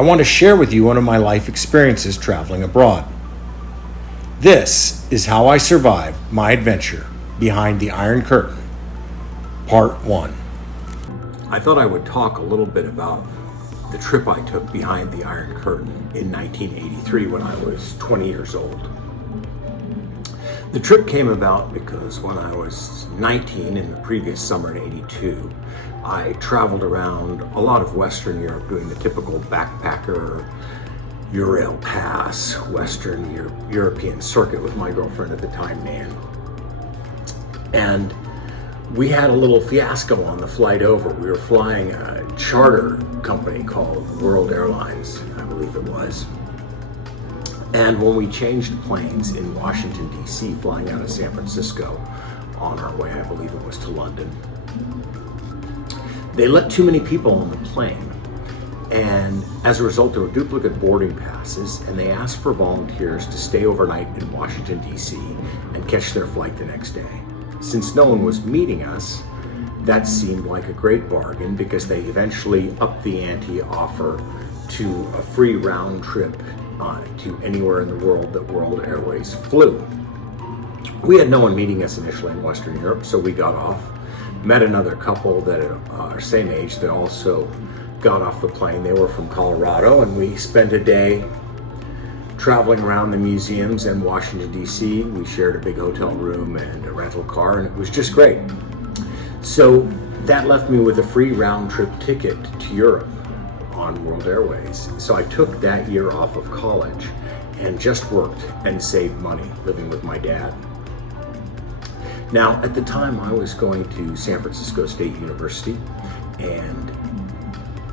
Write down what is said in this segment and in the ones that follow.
I want to share with you one of my life experiences traveling abroad. This is how I survived my adventure behind the Iron Curtain, Part 1. I thought I would talk a little bit about the trip I took behind the Iron Curtain in 1983 when I was 20 years old. The trip came about because when I was 19 in the previous summer in 82, I traveled around a lot of Western Europe doing the typical backpacker, Ural Pass, Western European circuit with my girlfriend at the time, Nan. And we had a little fiasco on the flight over. We were flying a charter company called World Airlines, I believe it was. And when we changed planes in Washington, D.C., flying out of San Francisco on our way, I believe it was to London, they let too many people on the plane. And as a result, there were duplicate boarding passes, and they asked for volunteers to stay overnight in Washington, D.C. and catch their flight the next day. Since no one was meeting us, that seemed like a great bargain because they eventually upped the ante offer to a free round trip to anywhere in the world that World Airways flew. We had no one meeting us initially in Western Europe, so we got off, met another couple that are our same age that also got off the plane. They were from Colorado, and we spent a day traveling around the museums in Washington, D.C. We shared a big hotel room and a rental car, and it was just great. So that left me with a free round trip ticket to Europe on World Airways. So I took that year off of college and just worked and saved money living with my dad. Now, at the time, I was going to San Francisco State University, and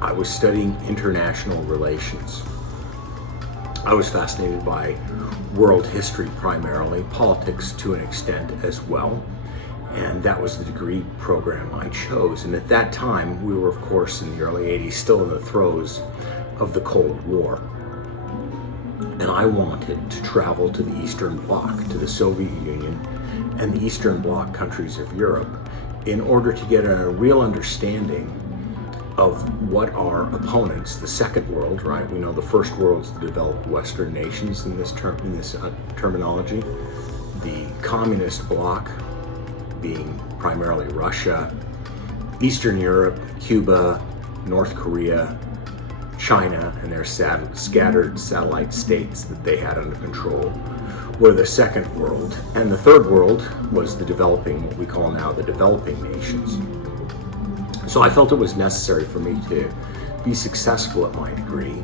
I was studying international relations. I was fascinated by world history primarily, politics to an extent as well, and that was the degree program I chose. And at that time, we were, of course, in the early 80s, still in the throes of the Cold War. And I wanted to travel to the Eastern Bloc, to the Soviet Union, and the Eastern Bloc countries of Europe in order to get a real understanding of what our opponents, the Second World, right? We know the First World's the developed Western nations in this terminology. The Communist Bloc being primarily Russia, Eastern Europe, Cuba, North Korea, China, and their scattered satellite states that they had under control were the Second World. And the Third World was the developing, what we call now the developing nations. So I felt it was necessary for me to be successful at my degree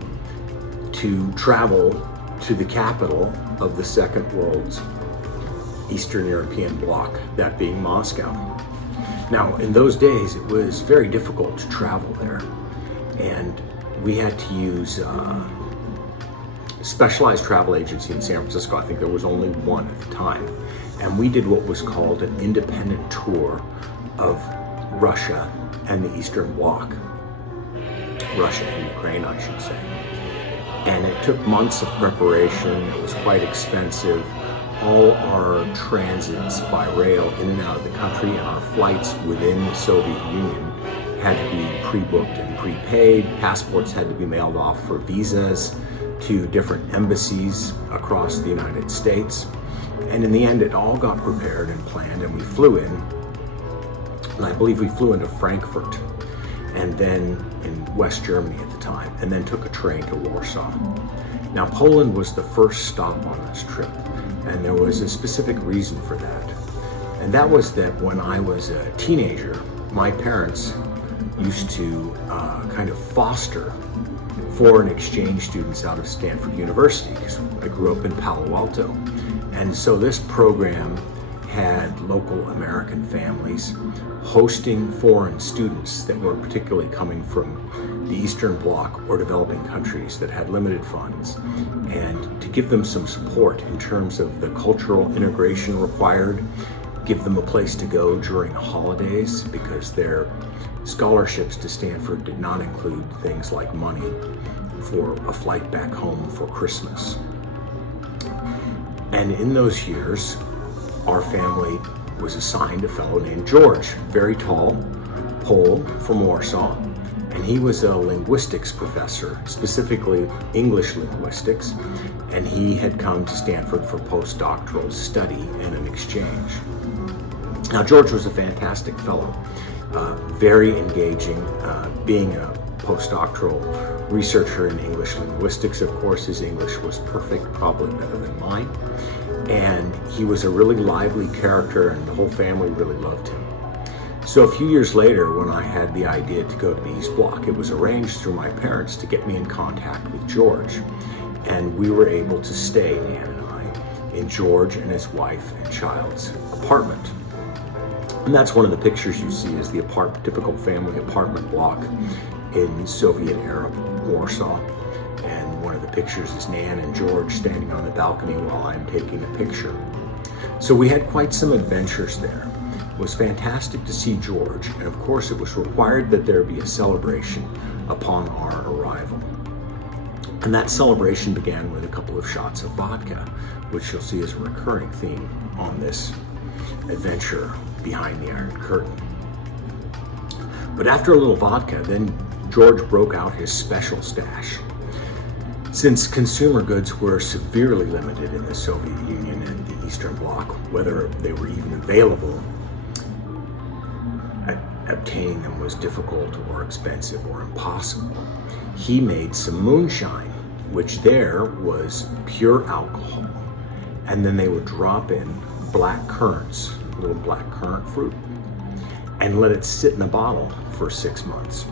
to travel to the capital of the Second World's Eastern European bloc, that being Moscow. Now, in those days, it was very difficult to travel there, and we had to use a specialized travel agency in San Francisco. I think there was only one at the time, and we did what was called an independent tour of Russia and the Eastern Bloc, Russia and Ukraine, I should say. And it took months of preparation. It was quite expensive. All our transits by rail in and out of the country and our flights within the Soviet Union had to be pre-booked and prepaid. Passports had to be mailed off for visas to different embassies across the United States. And in the end, it all got prepared and planned, and we flew in. And I believe we flew into Frankfurt, and then in West Germany at the time, and then took a train to Warsaw. Now, Poland was the first stop on this trip, and there was a specific reason for that. And that was that when I was a teenager, my parents used to kind of foster foreign exchange students out of Stanford University, because I grew up in Palo Alto. And so this program had local American families hosting foreign students that were particularly coming from the Eastern Bloc or developing countries that had limited funds, and to give them some support in terms of the cultural integration required, give them a place to go during holidays, because their scholarships to Stanford did not include things like money for a flight back home for Christmas. And in those years, our family was assigned a fellow named George, very tall, Pole from Warsaw, And he was a linguistics professor, specifically English linguistics, and he had come to Stanford for postdoctoral study and an exchange. Now, George was a fantastic fellow, very engaging, being a postdoctoral researcher in English linguistics. Of course, his English was perfect, probably better than mine. And he was a really lively character, and the whole family really loved him. So a few years later, when I had the idea to go to the East Bloc, it was arranged through my parents to get me in contact with George. And we were able to stay, Nan and I, in George and his wife and child's apartment. And that's one of the pictures you see is the typical family apartment block in Soviet-era Warsaw. And one of the pictures is Nan and George standing on the balcony while I'm taking a picture. So we had quite some adventures there. It was fantastic to see George, and of course it was required that there be a celebration upon our arrival. And that celebration began with a couple of shots of vodka, which you'll see is a recurring theme on this adventure behind the Iron Curtain. But after a little vodka, then George broke out his special stash. Since consumer goods were severely limited in the Soviet Union and the Eastern Bloc, whether they were even available, obtaining them was difficult or expensive or impossible. He made some moonshine, which there was pure alcohol, and then they would drop in black currants, little black currant fruit, and let it sit in a bottle for 6 months.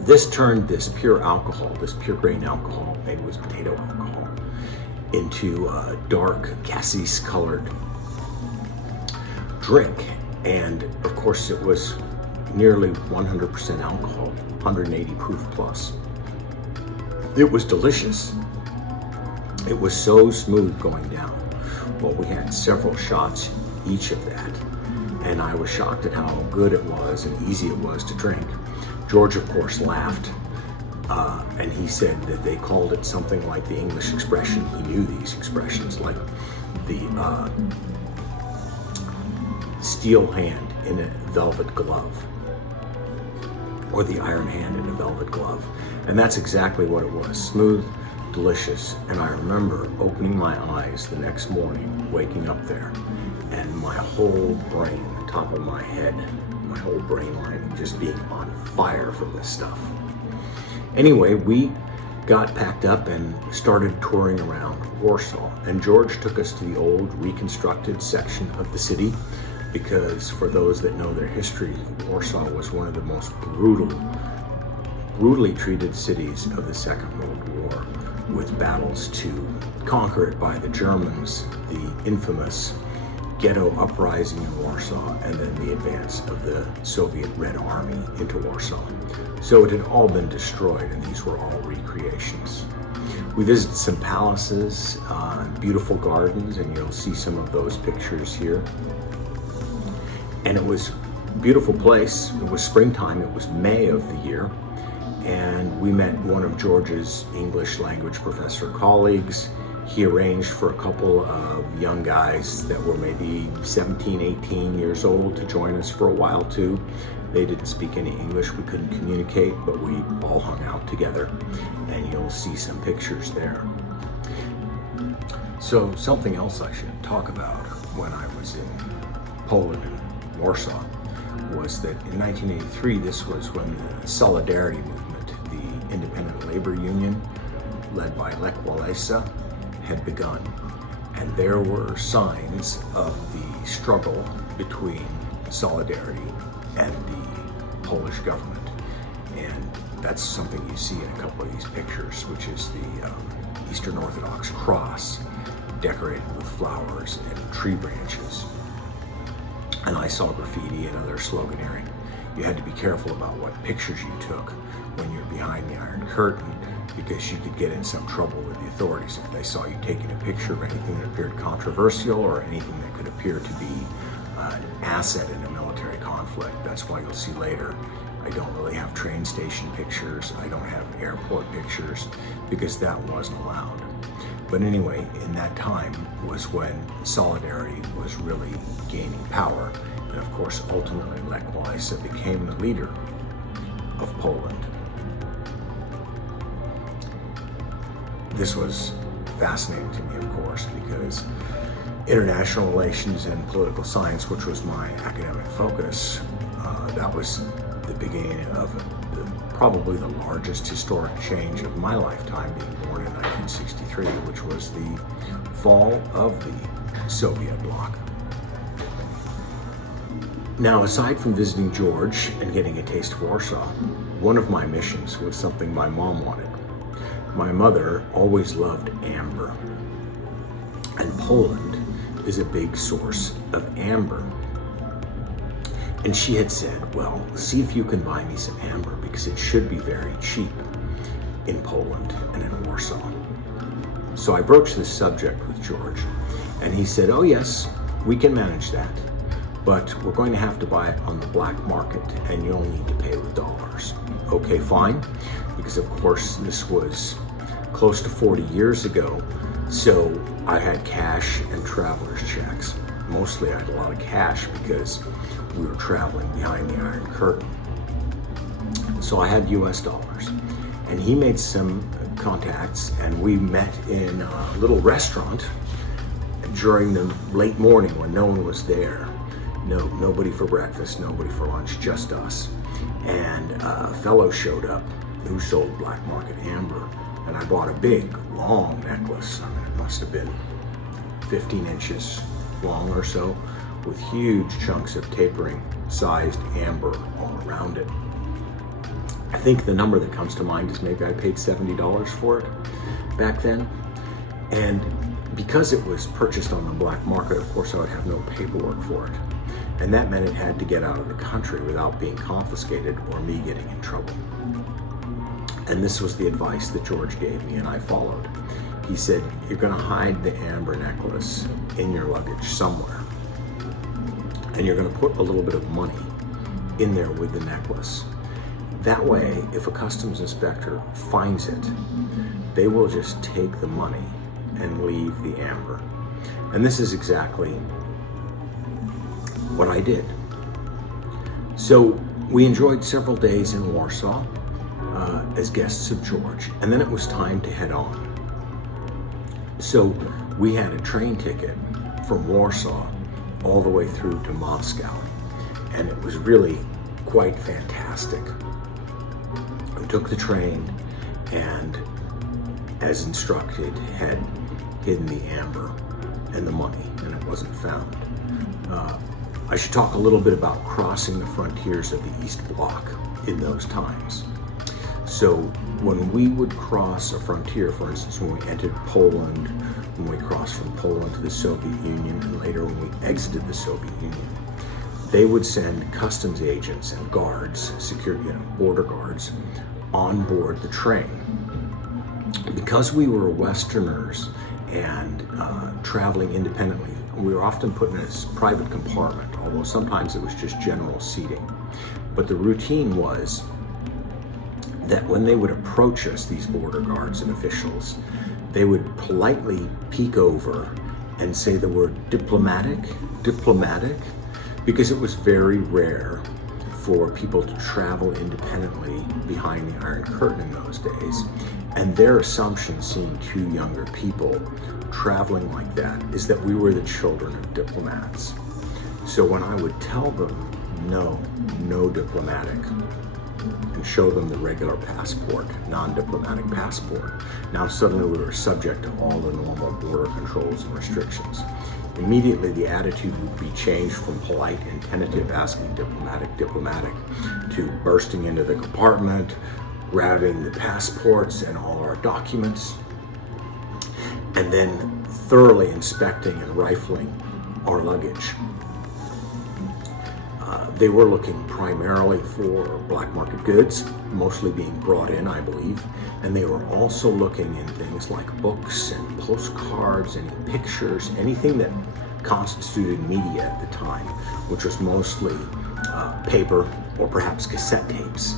This turned this pure alcohol, this pure grain alcohol, maybe it was potato alcohol, into a dark cassis colored drink. And of course it was nearly 100% alcohol, 180 proof plus. It was delicious. It was so smooth going down. Well, we had several shots each of that, and I was shocked at how good it was and easy it was to drink. George, of course, laughed, and he said that they called it something like the English expression. He knew these expressions, like the steel hand in a velvet glove, or the iron hand in a velvet glove. And that's exactly what it was, smooth, delicious. And I remember opening my eyes the next morning, waking up there, and my whole brain, the top of my head, my whole brain line just being on fire from this stuff. Anyway, we got packed up and started touring around Warsaw. And George took us to the old reconstructed section of the city, because for those that know their history, Warsaw was one of the most brutally treated cities of the Second World War, with battles to conquer it by the Germans, the infamous ghetto uprising in Warsaw, and then the advance of the Soviet Red Army into Warsaw. So it had all been destroyed, and these were all recreations. We visited some palaces, beautiful gardens, and you'll see some of those pictures here. And it was a beautiful place. It was springtime, it was May of the year, and we met one of George's English language professor colleagues. He arranged for a couple of young guys that were maybe 17, 18 years old to join us for a while too. They didn't speak any English, we couldn't communicate, but we all hung out together, and you'll see some pictures there. So something else I should talk about when I was in Poland and Warsaw was that in 1983, this was when the Solidarity movement, the independent labor union led by Lech Walesa, had begun. And there were signs of the struggle between Solidarity and the Polish government. And that's something you see in a couple of these pictures, which is the Eastern Orthodox cross decorated with flowers and tree branches. And I saw graffiti and other sloganeering. You had to be careful about what pictures you took when you're behind the Iron Curtain, because you could get in some trouble with the authorities if they saw you taking a picture of anything that appeared controversial or anything that could appear to be an asset in a military conflict. That's why you'll see later, I don't really have train station pictures, I don't have airport pictures, because that wasn't allowed. But anyway, in that time was when Solidarity was really gaining power. And of course, ultimately, Lech Walesa became the leader of Poland. This was fascinating to me, of course, because international relations and political science, which was my academic focus, that was the beginning of probably the largest historic change of my lifetime, being born in 1963, which was the fall of the Soviet bloc. Now, aside from visiting George and getting a taste of Warsaw, one of my missions was something my mom wanted. My mother always loved amber, and Poland is a big source of amber. And she had said, well, see if you can buy me some amber, because it should be very cheap in Poland and in Warsaw. So I broached this subject with George, and he said, oh yes, we can manage that, but we're going to have to buy it on the black market, and you'll need to pay with dollars. Okay, fine, because of course this was close to 40 years ago, so I had cash and traveler's checks. Mostly I had a lot of cash because we were traveling behind the Iron Curtain. So I had US dollars, and he made some contacts, and we met in a little restaurant during the late morning when no one was there. Nobody for breakfast, nobody for lunch, just us. And a fellow showed up who sold black market amber, and I bought a big, long necklace. I mean, it must have been 15 inches long or so, with huge chunks of tapering sized amber all around it. I think the number that comes to mind is maybe I paid $70 for it back then. And because it was purchased on the black market, of course I would have no paperwork for it. And that meant it had to get out of the country without being confiscated or me getting in trouble. And this was the advice that George gave me, and I followed. He said, you're gonna hide the amber necklace in your luggage somewhere, and you're gonna put a little bit of money in there with the necklace. That way, if a customs inspector finds it, they will just take the money and leave the amber. And this is exactly what I did. So we enjoyed several days in Warsaw as guests of George, and then it was time to head on. So we had a train ticket from Warsaw all the way through to Moscow, and it was really quite fantastic. We took the train, and as instructed, had hidden the amber and the money, and it wasn't found. I should talk a little bit about crossing the frontiers of the East Bloc in those times. So when we would cross a frontier, for instance, when we entered Poland, when we crossed from Poland to the Soviet Union, and later when we exited the Soviet Union, they would send customs agents and guards, security, border guards, on board the train. Because we were Westerners and traveling independently, we were often put in a private compartment, although sometimes it was just general seating. But the routine was that when they would approach us, these border guards and officials, they would politely peek over and say the word diplomatic, because it was very rare for people to travel independently behind the Iron Curtain in those days. And their assumption, seeing two younger people traveling like that, is that we were the children of diplomats. So when I would tell them, no diplomatic, and show them the regular passport, non-diplomatic passport, now suddenly we were subject to all the normal border controls and restrictions. Immediately the attitude would be changed from polite and tentative, asking diplomatic, to bursting into the compartment, grabbing the passports and all our documents, and then thoroughly inspecting and rifling our luggage. They were looking primarily for black market goods, mostly being brought in, I believe, and they were also looking in things like books and postcards and pictures, anything that constituted media at the time, which was mostly paper or perhaps cassette tapes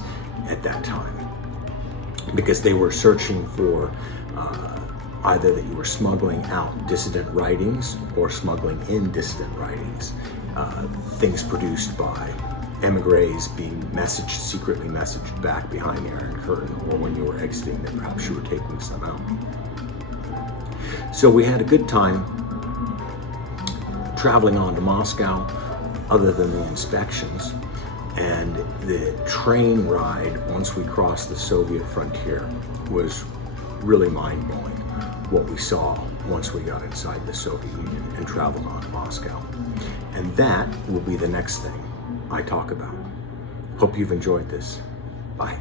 at that time, because they were searching for either that you were smuggling out dissident writings or smuggling in dissident writings, things produced by emigres being secretly messaged back behind the Iron Curtain, or when you were exiting that perhaps you were taking some out. So we had a good time traveling on to Moscow, other than the inspections, and the train ride once we crossed the Soviet frontier was really mind-blowing, what we saw once we got inside the Soviet Union and traveled on to Moscow. And that will be the next thing I talk about. Hope you've enjoyed this. Bye.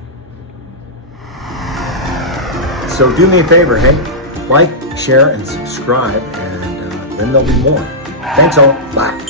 So do me a favor, hey? Like, share, and subscribe, and then there'll be more. Thanks all. Bye.